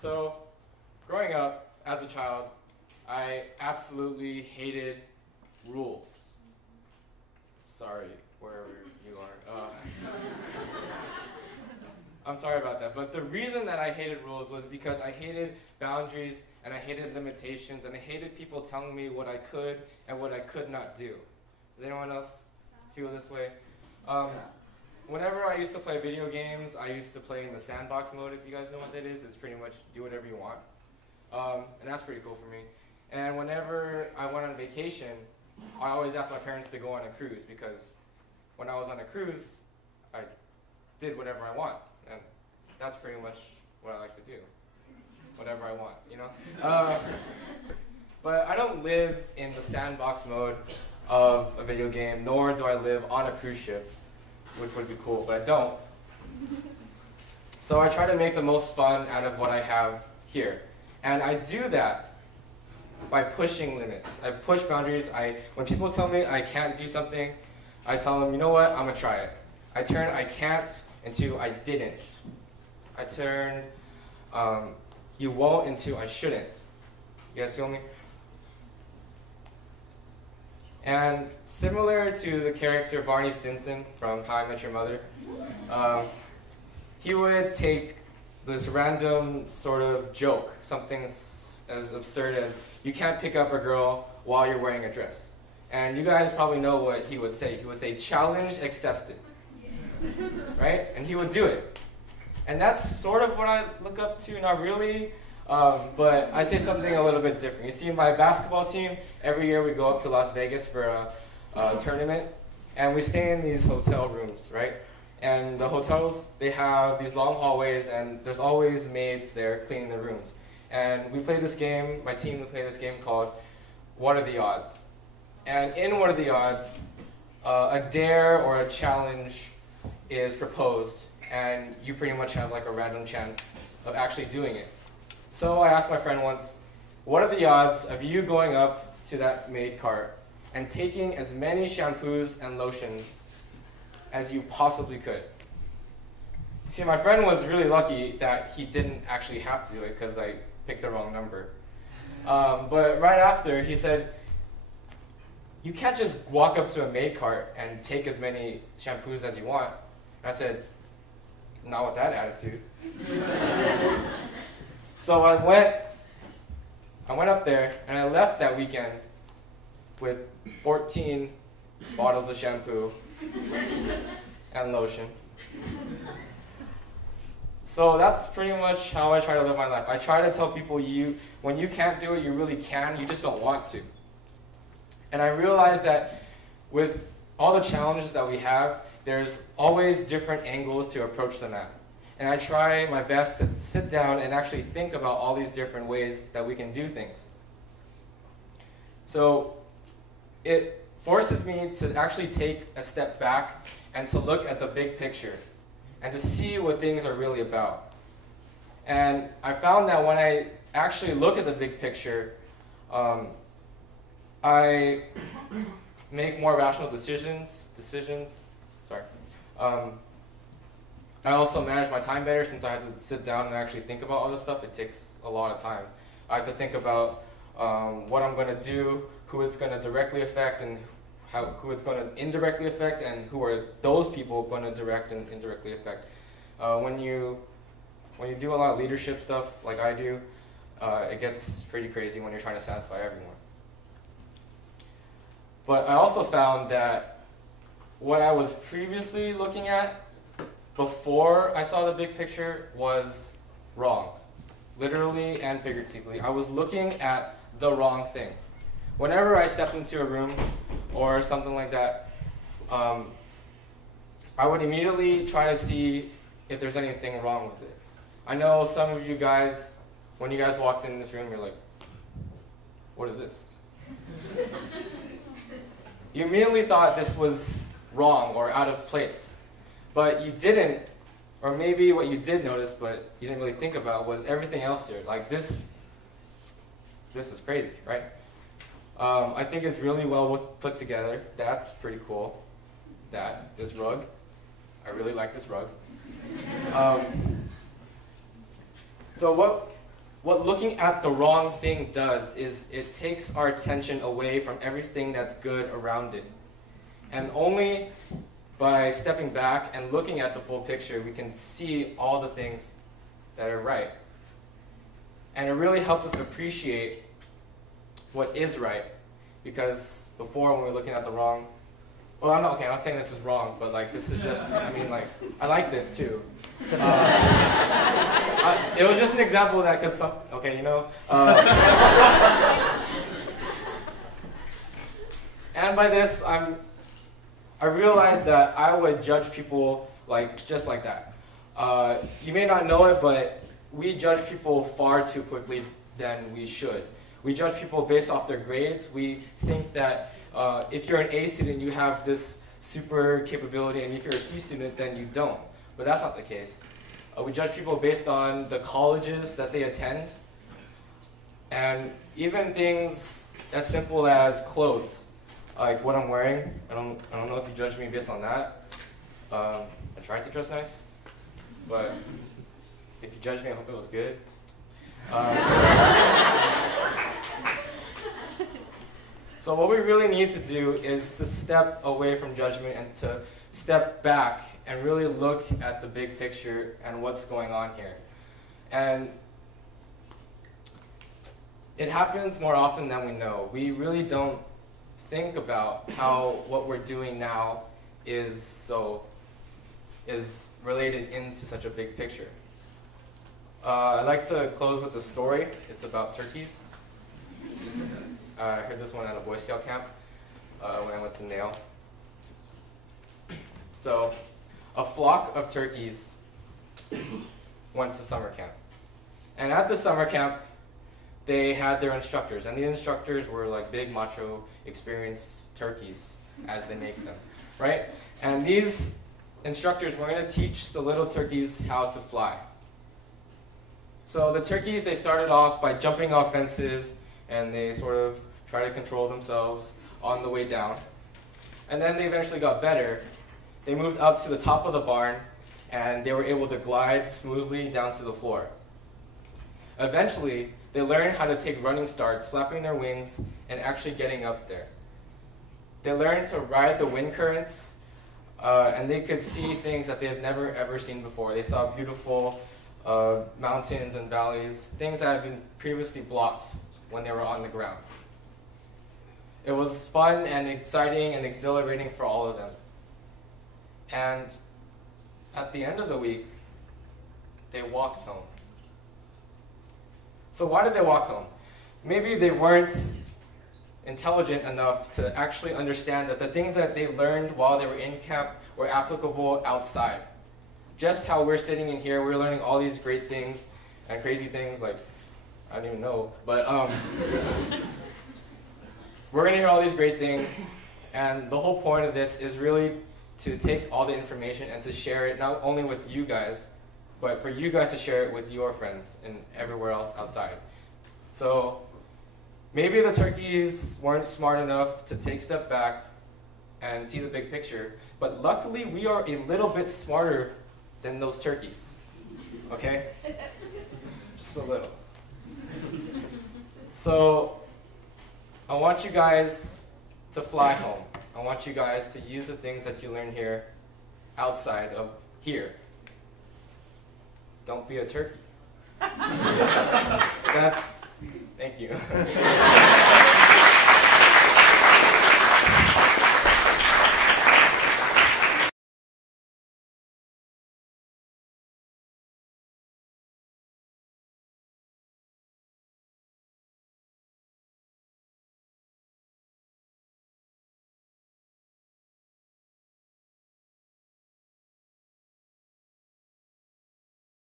So, growing up as a child, I absolutely hated rules. Sorry, wherever you are. I'm sorry about that, but the reason that I hated rules was because I hated boundaries and I hated limitations and I hated people telling me what I could and what I could not do. Does anyone else feel this way? Whenever I used to play video games, I used to play in the sandbox mode, if you guys know what that is. It's pretty much do whatever you want. And that's pretty cool for me. And whenever I went on vacation, I always asked my parents to go on a cruise because when I was on a cruise, I did whatever I want. And that's pretty much what I like to do. Whatever I want, you know? But I don't live in the sandbox mode of a video game, nor do I live on a cruise ship, which would be cool, but I don't. So I try to make the most fun out of what I have here. And I do that by pushing limits. I push boundaries. When people tell me I can't do something, I tell them, you know what, I'm gonna try it. I turn I can't into I didn't. I turn you won't into I shouldn't. You guys feel me? And similar to the character Barney Stinson from How I Met Your Mother, he would take this random sort of joke, something as absurd as, you can't pick up a girl while you're wearing a dress. And you guys probably know what he would say. He would say, challenge accepted. Right? And he would do it. And that's sort of what I look up to, not really, but I say something a little bit different. You see, my basketball team, every year we go up to Las Vegas for a tournament, and we stay in these hotel rooms, right? And the hotels, they have these long hallways, and there's always maids there cleaning the rooms. And we play this game, my team, we play this game called What Are the Odds? And in What Are the Odds, a dare or a challenge is proposed, and you pretty much have like a random chance of actually doing it. So I asked my friend once, what are the odds of you going up to that maid cart and taking as many shampoos and lotions as you possibly could? See, my friend was really lucky that he didn't actually have to do it because I picked the wrong number. But right after, he said, you can't just walk up to a maid cart and take as many shampoos as you want. And I said, not with that attitude. So I went up there and I left that weekend with 14 bottles of shampoo and lotion. So that's pretty much how I try to live my life. I try to tell people when you can't do it, you really can, you just don't want to. And I realize that with all the challenges that we have, there's always different angles to approach them at. And I try my best to sit down and actually think about all these different ways that we can do things. So it forces me to actually take a step back and to look at the big picture and to see what things are really about. And I found that when I actually look at the big picture, I make more rational decisions. I also manage my time better since I have to sit down and actually think about all this stuff. It takes a lot of time. I have to think about what I'm going to do, who it's going to directly affect, and who it's going to indirectly affect, and who are those people going to direct and indirectly affect. When you do a lot of leadership stuff like I do, it gets pretty crazy when you're trying to satisfy everyone. But I also found that what I was previously looking at before I saw the big picture was wrong, literally and figuratively. I was looking at the wrong thing. Whenever I stepped into a room or something like that, I would immediately try to see if there's anything wrong with it. I know some of you guys, when you guys walked in this room, you're like, what is this? You immediately thought this was wrong or out of place. But you didn't, or maybe what you did notice, but you didn't really think about, was everything else here. Like this is crazy, right? I think it's really well put together. That's pretty cool. This rug, I really like this rug. So what looking at the wrong thing does is it takes our attention away from everything that's good around it. And only by stepping back and looking at the full picture, we can see all the things that are right. And it really helps us appreciate what is right. Because before, when we were looking at the wrong, well, I'm not saying this is wrong, but like this is just, I mean, like, I like this too. It was just an example of that because some, okay, you know. And by this, I realized that I would judge people just like that. You may not know it, but we judge people far too quickly than we should. We judge people based off their grades. We think that if you're an A student, you have this super capability, and if you're a C student, then you don't. But that's not the case. We judge people based on the colleges that they attend, and even things as simple as clothes, like what I'm wearing. I don't know if you judge me based on that. I tried to dress nice, but if you judge me, I hope it was good. So what we really need to do is to step away from judgment and to step back and really look at the big picture and what's going on here. And it happens more often than we know. We really don't think about how what we're doing now is related into such a big picture. I'd like to close with a story. It's about turkeys. I heard this one at a Boy Scout camp when I went to Nail. So, a flock of turkeys went to summer camp. And at the summer camp, they had their instructors. And the instructors were like big, macho, experienced turkeys, as they make them, right? And these instructors were going to teach the little turkeys how to fly. So the turkeys, they started off by jumping off fences, and they sort of try to control themselves on the way down. And then they eventually got better. They moved up to the top of the barn, and they were able to glide smoothly down to the floor. Eventually, they learned how to take running starts, flapping their wings, and actually getting up there. They learned to ride the wind currents, and they could see things that they had never ever seen before. They saw beautiful mountains and valleys, things that had been previously blocked when they were on the ground. It was fun and exciting and exhilarating for all of them. And at the end of the week, they walked home. So why did they walk home? Maybe they weren't intelligent enough to actually understand that the things that they learned while they were in camp were applicable outside. Just how we're sitting in here, we're learning all these great things and crazy things, like, I don't even know, but we're going to hear all these great things, and the whole point of this is really to take all the information and to share it not only with you guys, but for you guys to share it with your friends and everywhere else outside. So maybe the turkeys weren't smart enough to take a step back and see the big picture, but luckily we are a little bit smarter than those turkeys, okay? Just a little. So I want you guys to fly home. I want you guys to use the things that you learn here outside of here. Don't be a turkey. Thank you.